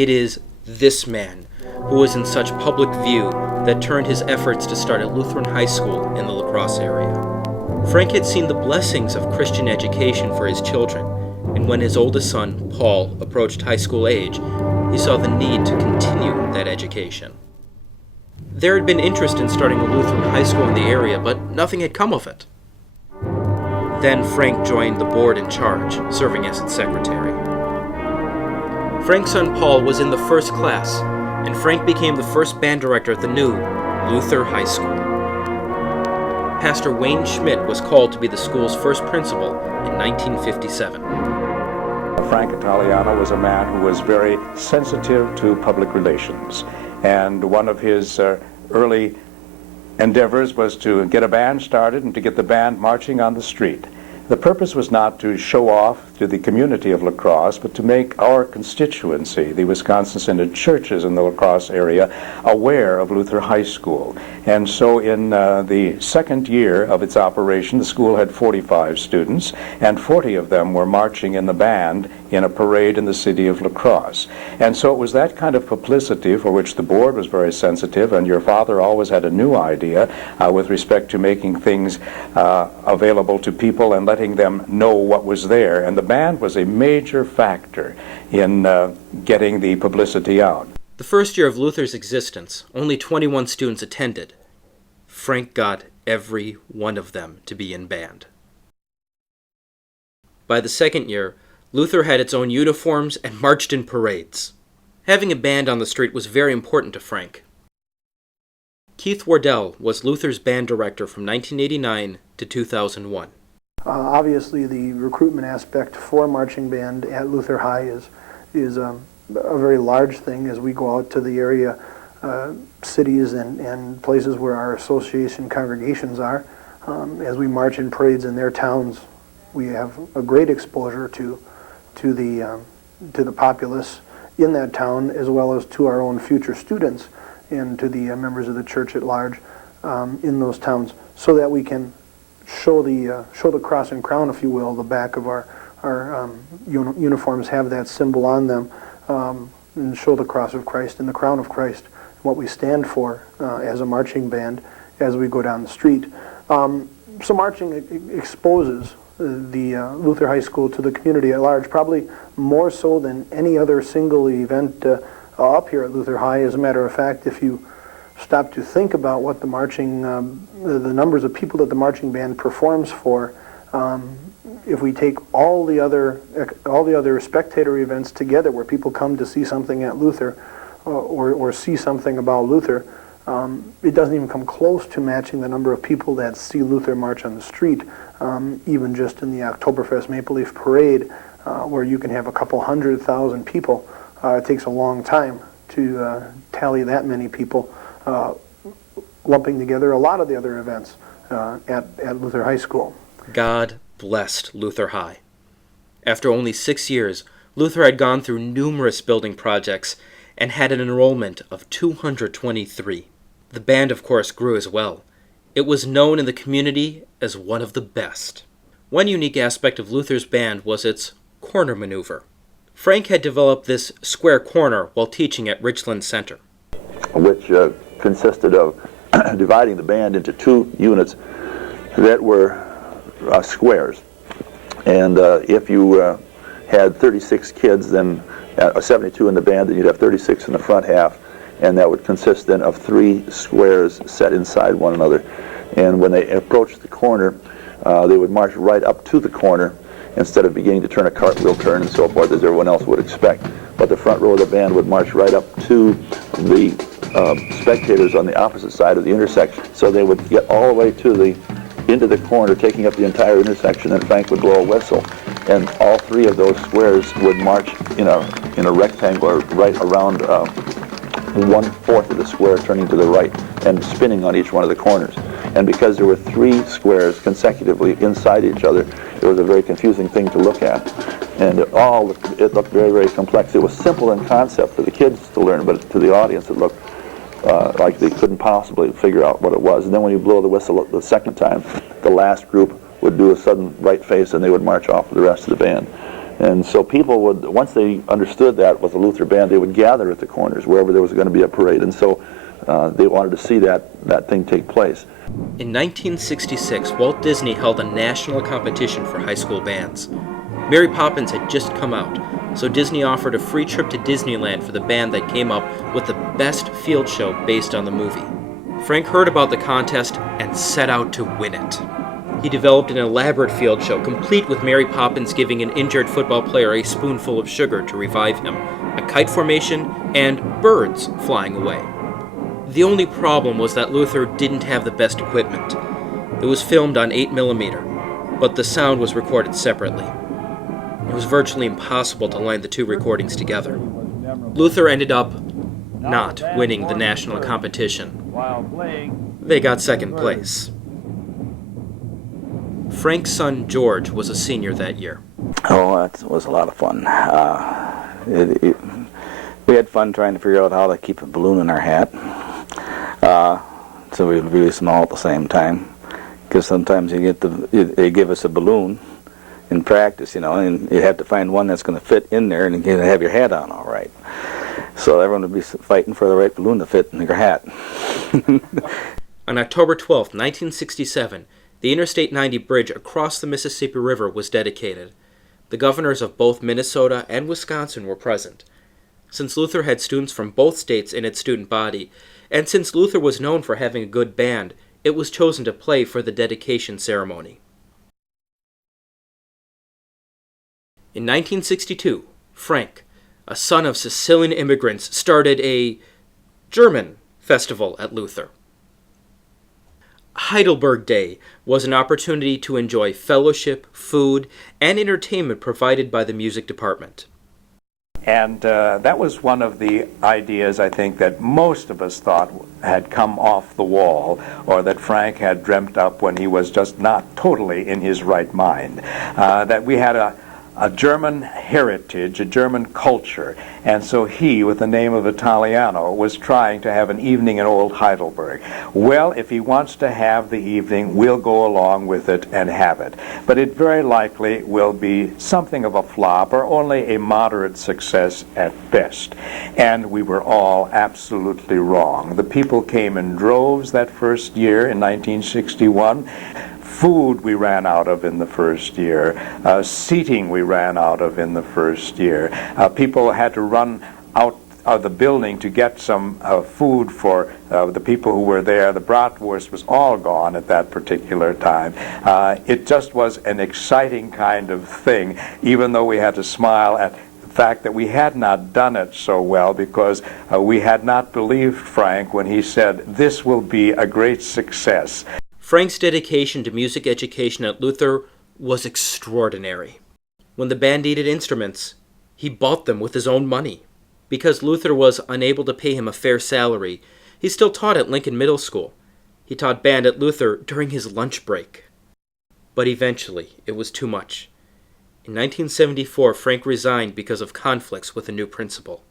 It is this man who was in such public view that turned his efforts to start a Lutheran high school in the La Crosse area. Frank had seen the blessings of Christian education for his children, and when his oldest son, Paul, approached high school age, he saw the need to continue that education. There had been interest in starting a Lutheran high school in the area, but nothing had come of it. Then Frank joined the board in charge, serving as its secretary. Frank's son Paul was in the first class, and Frank became the first band director at the new Luther High School. Pastor Wayne Schmidt was called to be the school's first principal in 1957. Frank Italiano was a man who was very sensitive to public relations, and one of his early endeavors was to get a band started and to get the band marching on the street. The purpose was not to show off to the community of La Crosse, but to make our constituency, the Wisconsin Synod churches in the La Crosse area, aware of Luther High School. And so in the second year of its operation, the school had 45 students, and 40 of them were marching in the band in a parade in the city of La Crosse. And so it was that kind of publicity for which the board was very sensitive, and your father always had a new idea with respect to making things available to people and letting them know what was there. And the band was a major factor in getting the publicity out. The first year of Luther's existence, only 21 students attended. Frank got every one of them to be in band. By the second year, Luther had its own uniforms and marched in parades. Having a band on the street was very important to Frank. Keith Wardell was Luther's band director from 1989 to 2001. Obviously, the recruitment aspect for marching band at Luther High is a very large thing as we go out to the area cities and places where our association congregations are. As we march in parades in their towns, we have a great exposure to the populace in that town, as well as to our own future students and to the members of the church at large in those towns, so that we can show the cross and crown, if you will. The back of our uniforms have that symbol on them, and show the cross of Christ and the crown of Christ, what we stand for as a marching band as we go down the street. So marching exposes the Luther High School to the community at large, probably more so than any other single event up here at Luther High. As a matter of fact, if you stop to think about what the marching, the numbers of people that the marching band performs for, if we take all the other spectator events together, where people come to see something at Luther or see something about Luther, it doesn't even come close to matching the number of people that see Luther march on the street. Even just in the Oktoberfest Maple Leaf Parade, where you can have a couple 100,000 people, it takes a long time to tally that many people, lumping together a lot of the other events at Luther High School. God blessed Luther High. After only 6 years, Luther had gone through numerous building projects and had an enrollment of 223. The band, of course, grew as well. It was known in the community as one of the best. One unique aspect of Luther's band was its corner maneuver. Frank had developed this square corner while teaching at Richland Center, which consisted of dividing the band into two units that were squares. And if you had 36 kids, then 72 in the band, then you'd have 36 in the front half, and that would consist then of 3 squares set inside one another. And when they approached the corner, they would march right up to the corner instead of beginning to turn a cartwheel turn and so forth as everyone else would expect. But the front row of the band would march right up to the spectators on the opposite side of the intersection. So they would get all the way into the corner, taking up the entire intersection, and Frank would blow a whistle, and all 3 of those squares would march in a rectangle right around 1/4 of the square, turning to the right and spinning on each one of the corners. And because there were 3 squares consecutively inside each other, it was a very confusing thing to look at. And it looked very, very complex. It was simple in concept for the kids to learn, but to the audience it looked like they couldn't possibly figure out what it was. And then when you blow the whistle the second time, the last group would do a sudden right face and they would march off with the rest of the band. And so people would, once they understood that with the Luther Band, they would gather at the corners wherever there was going to be a parade. And so they wanted to see that thing take place. In 1966, Walt Disney held a national competition for high school bands. Mary Poppins had just come out, so Disney offered a free trip to Disneyland for the band that came up with the best field show based on the movie. Frank heard about the contest and set out to win it. He developed an elaborate field show, complete with Mary Poppins giving an injured football player a spoonful of sugar to revive him, a kite formation, and birds flying away. The only problem was that Luther didn't have the best equipment. It was filmed on 8mm, but the sound was recorded separately. It was virtually impossible to line the two recordings together. Luther ended up not winning the national competition. They got second place. Frank's son George was a senior that year. Oh, that was a lot of fun. We had fun trying to figure out how to keep a balloon in our hat. So we would release them all at the same time. Because sometimes they give us a balloon in practice, and you have to find one that's going to fit in there and you have your hat on all right. So everyone would be fighting for the right balloon to fit in your hat. On October 12, 1967, the Interstate 90 bridge across the Mississippi River was dedicated. The governors of both Minnesota and Wisconsin were present. Since Luther had students from both states in its student body, and since Luther was known for having a good band, it was chosen to play for the dedication ceremony. In 1962, Frank, a son of Sicilian immigrants, started a German festival at Luther. Heidelberg Day was an opportunity to enjoy fellowship, food, and entertainment provided by the music department. And that was one of the ideas, I think, that most of us thought had come off the wall, or that Frank had dreamt up when he was just not totally in his right mind. That we had a German heritage, a German culture, and so he, with the name of Italiano, was trying to have an evening in old Heidelberg. Well, if he wants to have the evening, we'll go along with it and have it. But it very likely will be something of a flop or only a moderate success at best. And we were all absolutely wrong. The people came in droves that first year in 1961. Food we ran out of in the first year. Seating we ran out of in the first year. People had to run out of the building to get some food for the people who were there. The bratwurst was all gone at that particular time. It just was an exciting kind of thing, even though we had to smile at the fact that we had not done it so well, because we had not believed Frank when he said, "This will be a great success." Frank's dedication to music education at Luther was extraordinary. When the band needed instruments, he bought them with his own money. Because Luther was unable to pay him a fair salary, he still taught at Lincoln Middle School. He taught band at Luther during his lunch break. But eventually, it was too much. In 1974, Frank resigned because of conflicts with a new principal.